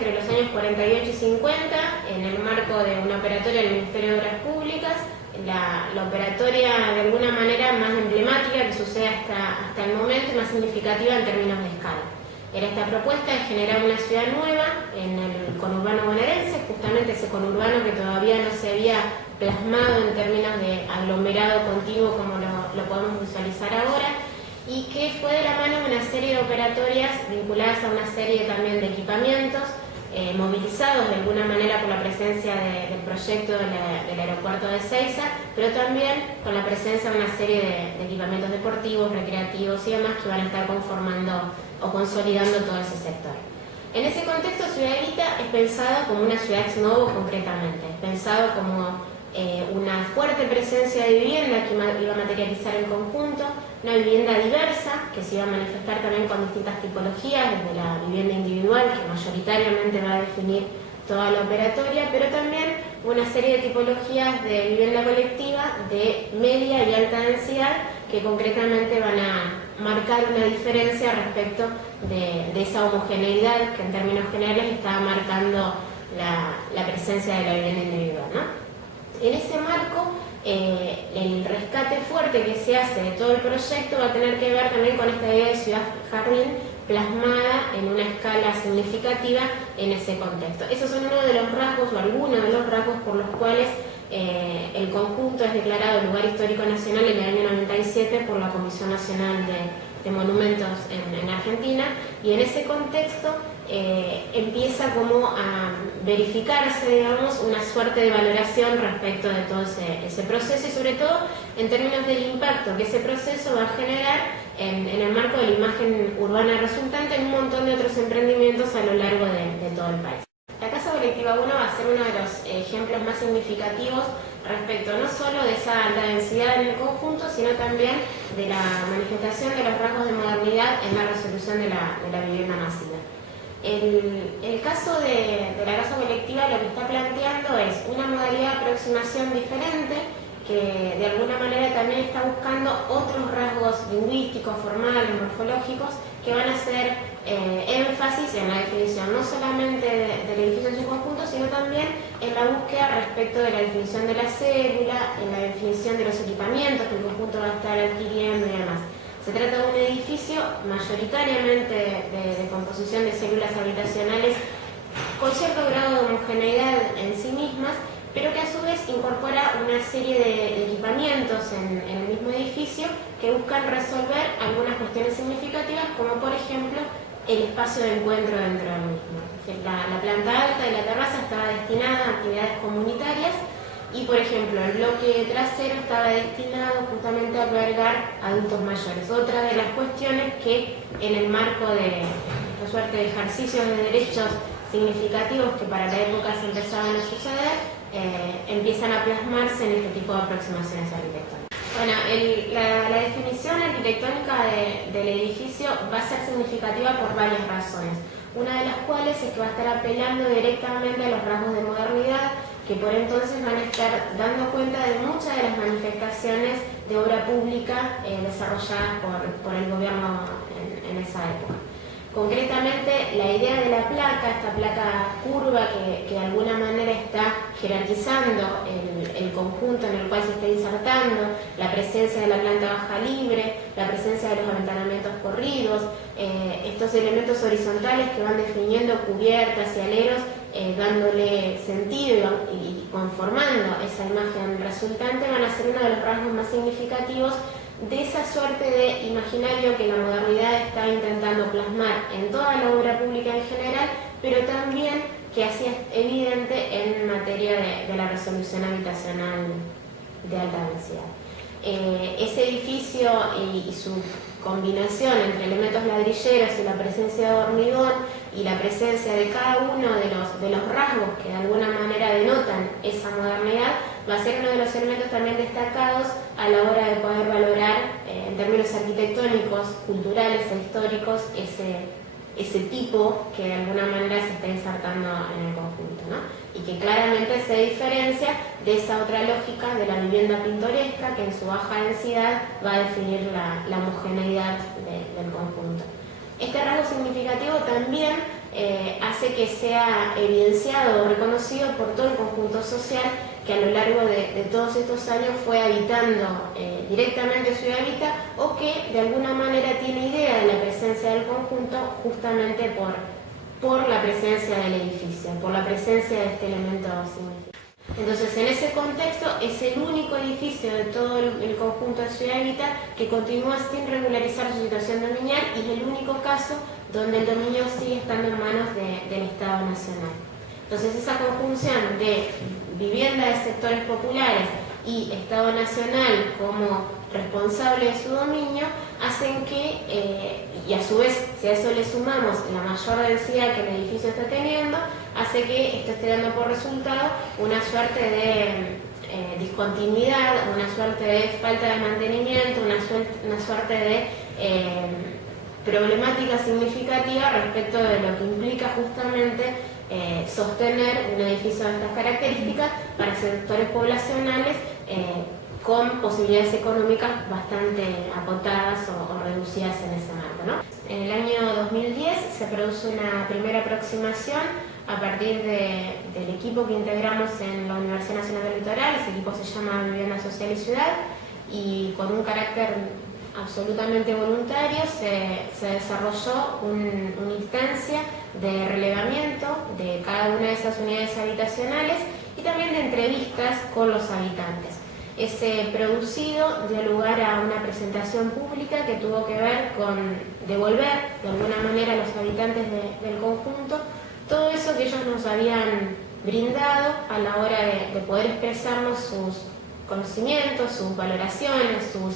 entre los años 48 y 50 en el marco de una operatoria del Ministerio de Obras Públicas, la operatoria de alguna manera más emblemática que sucede hasta el momento y más significativa en términos de escala. Era esta propuesta de generar una ciudad nueva en el conurbano bonaerense, justamente ese conurbano que todavía no se había plasmado en términos de aglomerado continuo como lo podemos visualizar ahora, y que fue de la mano de una serie de operatorias vinculadas a una serie también de equipamientos, movilizados de alguna manera por la presencia del proyecto del aeropuerto de Ezeiza, pero también con la presencia de una serie de equipamientos deportivos, recreativos y demás que van a estar conformando o consolidando todo ese sector. En ese contexto, Ciudad Evita es pensado como una ciudad ex novo concretamente, es pensado como una fuerte presencia de vivienda que iba a materializar en conjunto, una vivienda diversa que se iba a manifestar también con distintas tipologías, desde la vivienda individual, que mayoritariamente va a definir toda la operatoria, pero también una serie de tipologías de vivienda colectiva de media y alta densidad que concretamente van a marcar una diferencia respecto de esa homogeneidad que en términos generales estaba marcando la presencia de la vivienda individual, ¿no? En ese marco, el rescate fuerte que se hace de todo el proyecto va a tener que ver también con esta idea de ciudad-jardín plasmada en una escala significativa en ese contexto. Esos son uno de los rasgos o algunos de los rasgos por los cuales el conjunto es declarado lugar histórico nacional en el año 97 por la Comisión Nacional de Monumentos en Argentina, y en ese contexto empieza como a verificarse, digamos, una suerte de valoración respecto de todo ese proceso y sobre todo en términos del impacto que ese proceso va a generar en el marco de la imagen urbana resultante en un montón de otros emprendimientos a lo largo de todo el país. La Casa Colectiva 1 va a ser uno de los ejemplos más significativos respecto no solo de esa alta densidad en el conjunto, sino también de la manifestación de los rasgos de modernidad en la resolución de la vivienda masiva. El caso de la Casa Colectiva lo que está planteando es una modalidad de aproximación diferente que de alguna manera también está buscando otros rasgos lingüísticos, formales, morfológicos que van a hacer énfasis en la definición no solamente del edificio en su conjunto, sino también en la búsqueda respecto de la definición de la célula, en la definición de los equipamientos que el conjunto va a estar adquiriendo y demás. Se trata de un edificio mayoritariamente de composición de células habitacionales con cierto grado de homogeneidad en sí mismas, pero que a su vez incorpora una serie de equipamientos en el mismo edificio que buscan resolver algunas cuestiones significativas, como por ejemplo el espacio de encuentro dentro del mismo. La planta alta y la terraza estaba destinada a actividades comunitarias y, por ejemplo, el bloque trasero estaba destinado justamente a albergar adultos mayores. Otra de las cuestiones que en el marco de esta suerte de ejercicios de derechos significativos que para la época se empezaban a suceder, empiezan a plasmarse en este tipo de aproximaciones arquitectónicas. Bueno, la definición arquitectónica del edificio va a ser significativa por varias razones. Una de las cuales es que va a estar apelando directamente a los rasgos de modernidad que por entonces van a estar dando cuenta de muchas de las manifestaciones de obra pública desarrolladas por el gobierno en esa época. Concretamente, la idea de la placa, esta placa curva que de alguna manera está jerarquizando el conjunto en el cual se está insertando, la presencia de la planta baja libre, la presencia de los aventanamientos corridos, estos elementos horizontales que van definiendo cubiertas y aleros, dándole sentido y conformando esa imagen resultante, van a ser uno de los rasgos más significativos de esa suerte de imaginario que la modernidad está intentando plasmar en toda la obra pública en general, pero también que así es evidente en materia de la resolución habitacional de alta densidad. Ese edificio y su combinación entre elementos ladrilleros y la presencia de hormigón y la presencia de cada uno de los rasgos que de alguna manera denotan esa modernidad va a ser uno de los elementos también destacados a la hora de poder valorar en términos arquitectónicos, culturales e históricos ese tipo que de alguna manera se está insertando en el conjunto, ¿no? Y que claramente se diferencia de esa otra lógica de la vivienda pintoresca que en su baja densidad va a definir la homogeneidad del conjunto. Este rasgo significativo también hace que sea evidenciado o reconocido por todo el conjunto social que a lo largo de todos estos años fue habitando directamente Ciudad Evita, o que de alguna manera tiene idea de la presencia del conjunto justamente por la presencia del edificio, por la presencia de este elemento significativo. Entonces, en ese contexto, es el único edificio de todo el conjunto de Ciudad Evita que continúa sin regularizar su situación dominial, y es el único caso donde el dominio sigue estando en manos del Estado Nacional. Entonces, esa conjunción de vivienda de sectores populares y Estado Nacional como responsable de su dominio hacen que, y a su vez, si a eso le sumamos la mayor densidad que el edificio está teniendo, hace que esto esté dando por resultado una suerte de discontinuidad, una suerte de falta de mantenimiento, una suerte de problemática significativa respecto de lo que implica justamente sostener un edificio de estas características para sectores poblacionales con posibilidades económicas bastante acotadas o reducidas en ese marco, ¿no? En el año 2010 se produce una primera aproximación a partir del equipo que integramos en la Universidad Nacional del Litoral. Ese equipo se llama Vivienda Social y Ciudad, y con un carácter absolutamente voluntario se desarrolló una instancia de relevamiento de cada una de esas unidades habitacionales y también de entrevistas con los habitantes. Ese producido dio lugar a una presentación pública que tuvo que ver con devolver de alguna manera a los habitantes del conjunto todo eso que ellos nos habían brindado a la hora de poder expresarnos sus conocimientos, sus valoraciones, sus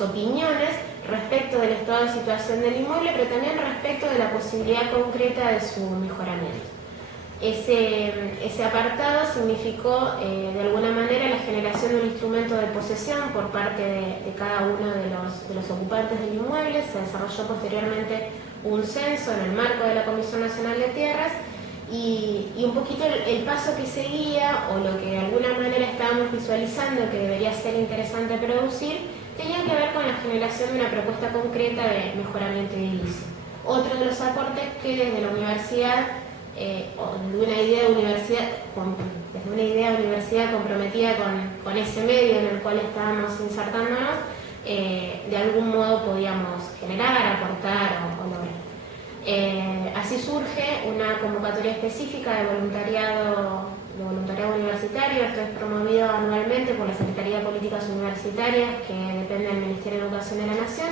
opiniones respecto del estado de situación del inmueble, pero también respecto de la posibilidad concreta de su mejoramiento. Ese apartado significó de alguna manera la generación de un instrumento de posesión por parte de cada uno de los ocupantes del inmueble. Se desarrolló posteriormente un censo en el marco de la Comisión Nacional de Tierras, y un poquito el paso que seguía, o lo que de alguna manera estábamos visualizando que debería ser interesante producir, tenía que ver con la generación de una propuesta concreta de mejoramiento edilicio. Otro de los aportes que desde la universidad, o de una idea de universidad comprometida con ese medio en el cual estábamos insertándonos, de algún modo podíamos generar, aportar o lograr. Así surge una convocatoria específica de voluntariado universitario. Esto es promovido anualmente por la Secretaría de Políticas Universitarias, que depende del Ministerio de Educación de la Nación.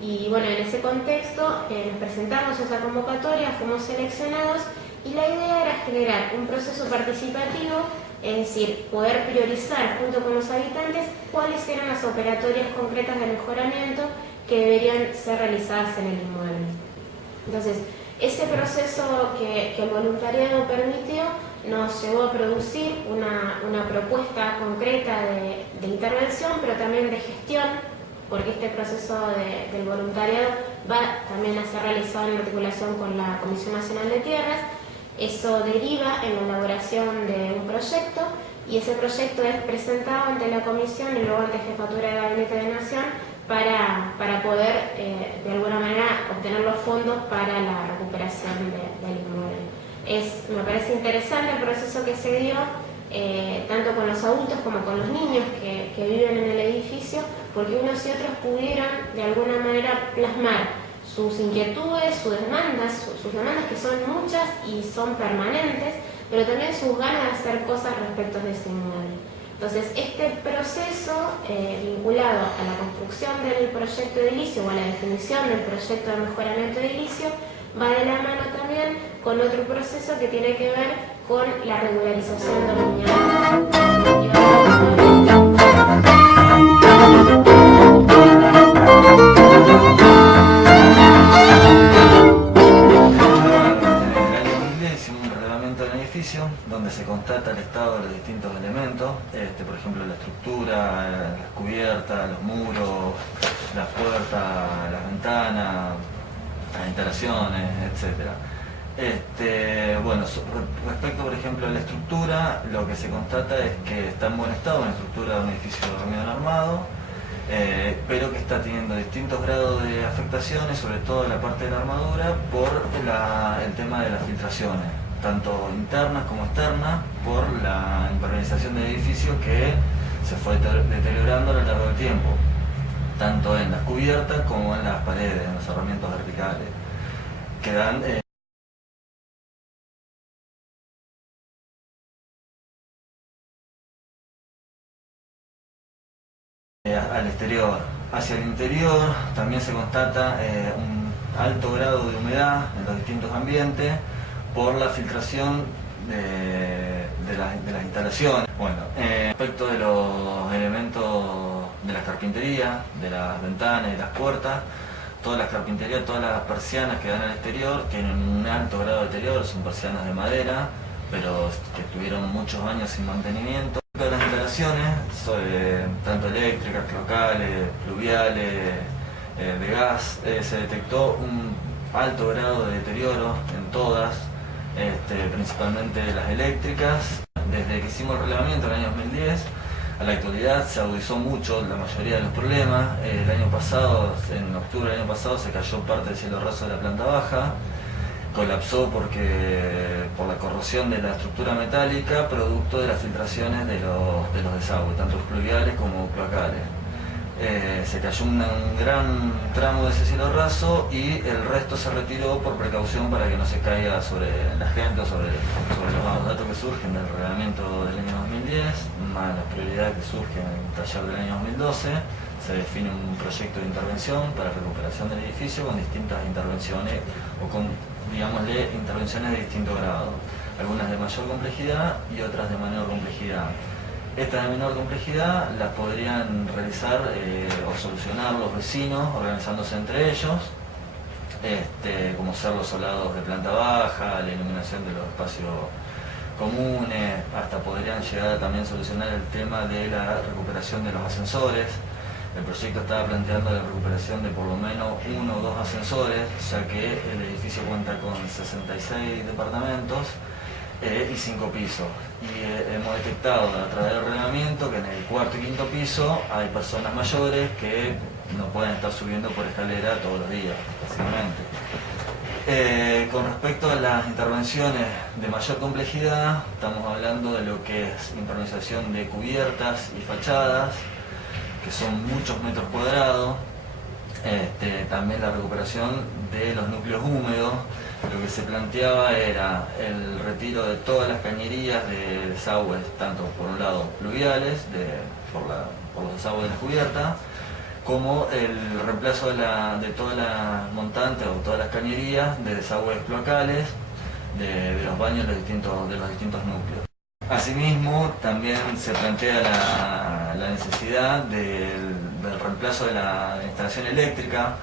Y bueno, en ese contexto nos presentamos a esa convocatoria, fuimos seleccionados, y la idea era generar un proceso participativo, es decir, poder priorizar junto con los habitantes cuáles eran las operatorias concretas de mejoramiento que deberían ser realizadas en el inmueble. Entonces, ese proceso que el voluntariado permitió nos llevó a producir una propuesta concreta de intervención, pero también de gestión, porque este proceso del voluntariado va también a ser realizado en articulación con la Comisión Nacional de Tierras. Eso deriva en la elaboración de un proyecto, y ese proyecto es presentado ante la Comisión y luego ante Jefatura de Gabinete de Nación para poder, de alguna manera, obtener los fondos para la recuperación del inmueble. Me parece interesante el proceso que se dio, tanto con los adultos como con los niños que viven en el edificio, porque unos y otros pudieron, de alguna manera, plasmar sus inquietudes, sus demandas que son muchas y son permanentes, pero también sus ganas de hacer cosas respecto de ese inmueble. Entonces, este proceso vinculado a la construcción del proyecto edilicio o a la definición del proyecto de mejoramiento edilicio va de la mano también con otro proceso que tiene que ver con la regularización dominial. Donde se constata el estado de los distintos elementos, por ejemplo la estructura, las cubiertas, los muros, las puertas, las ventanas, las instalaciones, etc. Respecto por ejemplo a la estructura, lo que se constata es que está en buen estado una estructura de un edificio de hormigón armado, pero que está teniendo distintos grados de afectaciones, sobre todo en la parte de la armadura, por el tema de las filtraciones, tanto internas como externas, por la impermeabilización del edificio que se fue deteriorando a lo largo del tiempo, tanto en las cubiertas como en las paredes, en los cerramientos verticales, que dan al exterior. Hacia el interior también se constata un alto grado de humedad en los distintos ambientes por la filtración de las instalaciones. Bueno, respecto de los elementos de las carpinterías, de las ventanas y las puertas, todas las carpinterías, todas las persianas que dan al exterior tienen un alto grado de deterioro, son persianas de madera, pero que tuvieron muchos años sin mantenimiento. De las instalaciones, tanto eléctricas, locales, pluviales, de gas, se detectó un alto grado de deterioro en todas, principalmente las eléctricas. Desde que hicimos el reglamento en el año 2010 a la actualidad se agudizó mucho la mayoría de los problemas. El año pasado, en octubre del año pasado, se cayó parte del cielo raso de la planta baja. Colapsó por la corrosión de la estructura metálica, producto de las filtraciones de los desagües, tanto pluviales como cloacales. Se cayó un gran tramo de ese cielo raso y el resto se retiró por precaución para que no se caiga sobre la gente o sobre los datos que surgen del reglamento del año 2010, más las prioridades que surgen en el taller del año 2012. Se define un proyecto de intervención para recuperación del edificio con distintas intervenciones o con, digámosle, intervenciones de distinto grado, algunas de mayor complejidad y otras de menor complejidad. Estas de menor complejidad las podrían realizar o solucionar los vecinos organizándose entre ellos, como ser los solados de planta baja, la iluminación de los espacios comunes, hasta podrían llegar a también solucionar el tema de la recuperación de los ascensores. El proyecto estaba planteando la recuperación de por lo menos 1 o 2 ascensores, ya que el edificio cuenta con 66 departamentos y 5 pisos. Y hemos detectado a través del reglamento que en el 4.y 5.º piso hay personas mayores que no pueden estar subiendo por escalera todos los días, básicamente. Con respecto a las intervenciones de mayor complejidad, estamos hablando de lo que es impermeabilización de cubiertas y fachadas, que son muchos metros cuadrados, también la recuperación de los núcleos húmedos. Lo que se planteaba era el retiro de todas las cañerías de desagües, tanto por un lado pluviales, por los desagües de la cubierta, como el reemplazo de todas las montantes o todas las cañerías de desagües cloacales, de los baños de los distintos núcleos. Asimismo, también se plantea la necesidad del reemplazo de la instalación eléctrica,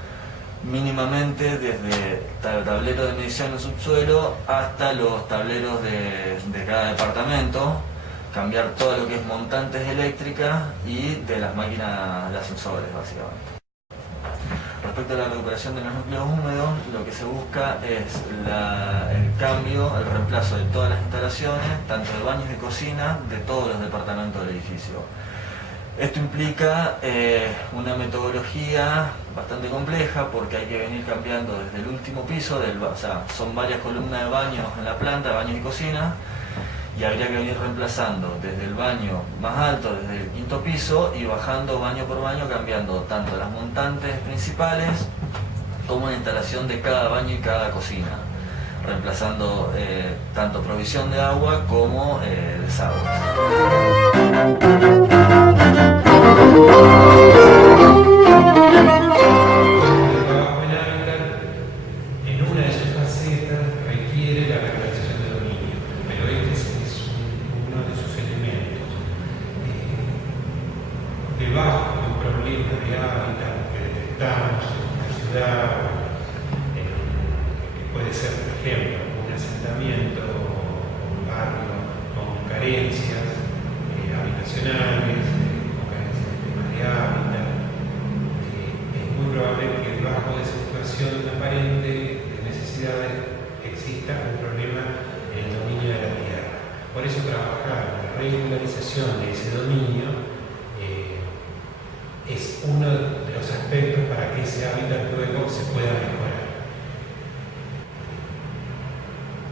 mínimamente desde el tablero de medición del subsuelo hasta los tableros de cada departamento, cambiar todo lo que es montantes eléctricas y de las máquinas de ascensores, básicamente. Respecto a la recuperación de los núcleos húmedos, lo que se busca es el reemplazo de todas las instalaciones, tanto de baños y cocina, de todos los departamentos del edificio. Esto implica una metodología bastante compleja porque hay que venir cambiando desde el último piso, son varias columnas de baños en la planta, baños y cocina, y habría que venir reemplazando desde el baño más alto, desde el 5.º piso, y bajando baño por baño, cambiando tanto las montantes principales como la instalación de cada baño y cada cocina, reemplazando tanto provisión de agua como desagües. Debajo de un problema de hábitat que detectamos en una ciudad, que puede ser, por ejemplo, un asentamiento o un barrio con carencias habitacionales, con carencias de temas de hábitat, es muy probable que debajo de esa situación aparente de necesidades exista un problema en el dominio de la tierra. Por eso trabajar la regularización de ese dominio es una aspectos para que ese hábitat luego se pueda mejorar.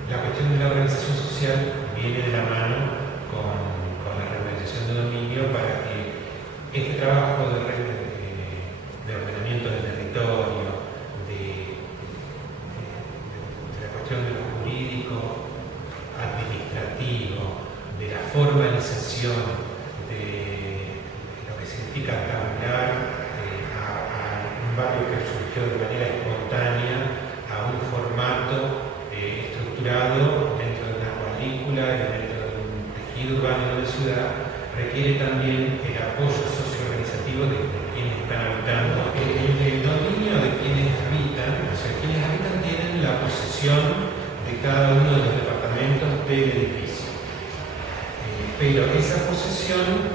La cuestión de la organización social viene de la mano con la reorganización de dominio para que este trabajo de ordenamiento del territorio, de la cuestión de lo jurídico, administrativo, de la formalización, de lo que significa tabular a un barrio que surgió de manera espontánea, a un formato estructurado dentro de una cuadrícula y dentro de un tejido urbano de la ciudad, requiere también el apoyo socioorganizativo de quienes están habitando. El dominio de quienes habitan, o sea, quienes habitan tienen la posesión de cada uno de los departamentos del edificio. Pero esa posesión,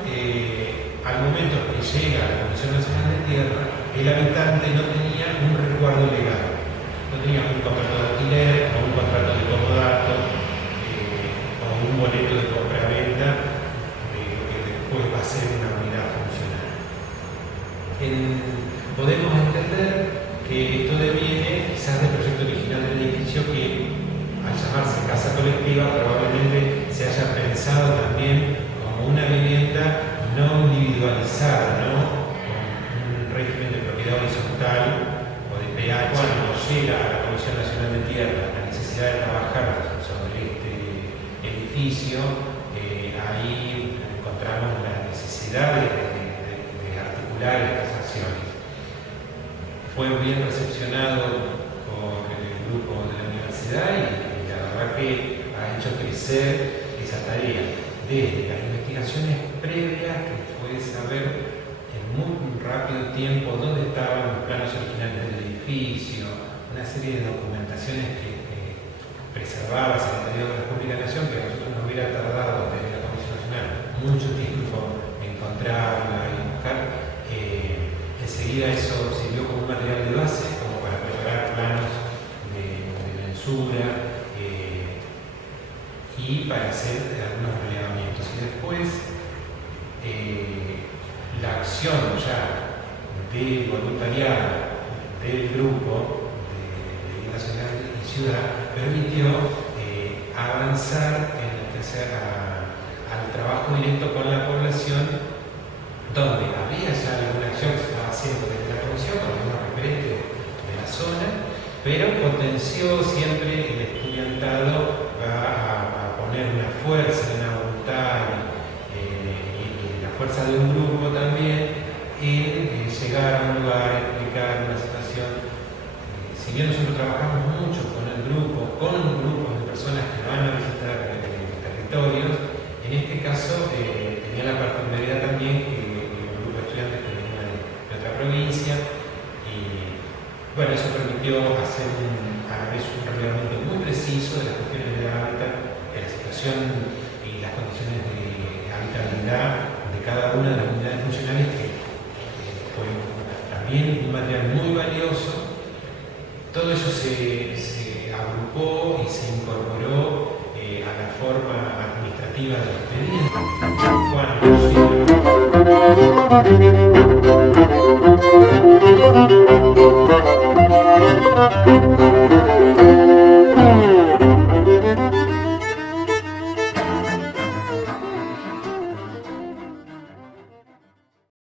al momento que llega a la Comisión Nacional de Tierra, el habitante no tenía un resguardo legal. No tenía un contrato de alquiler, o un contrato de comodato, o un boleto de compra-venta, que después va a ser una unidad funcional. Podemos entender que esto deviene quizás del proyecto original del edificio, que al llamarse casa colectiva probablemente se haya pensado también como una vivienda no individualizada, ¿no? Con un régimen de propiedad horizontal o de PH. Cuando llega a la Comisión Nacional de Tierra la necesidad de trabajar sobre este edificio, ahí encontramos la necesidad de articular estas acciones. Fue bien recepcionado por el grupo de la universidad y la verdad que ha hecho crecer esa tarea desde las investigaciones previas, que fue saber en muy rápido tiempo dónde estaban los planos originales del edificio, una serie de documentaciones que preservaba la Secretaría de la República de la Nación, que a nosotros nos hubiera tardado desde la Comisión Nacional mucho tiempo encontrarla y buscar. Enseguida eso sirvió como un material de base, como para preparar planos de mensura y para hacer algunos relevamientos. Y después la acción ya de voluntariado del grupo de Nacional y Ciudad permitió avanzar al trabajo directo con la población, donde había ya alguna acción que se estaba haciendo desde la comisión con algunos referentes de la zona, pero potenció siempre el estudiantado a poner una fuerza, una voluntad y la fuerza de un grupo también en llegar a un lugar, explicar una situación. Si bien nosotros trabajamos mucho con el grupo, con grupos de personas que van a visitar territorios, en este caso tenía la particularidad también que un grupo de estudiantes que venía de otra provincia, y bueno, eso permitió hacer a la vez un relevamiento muy preciso de las cuestiones de hábitat, de la situación y las condiciones de habitabilidad de cada una de las unidades funcionales, que fue también un material muy valioso. Todo eso se agrupó y se incorporó a la forma administrativa del expediente.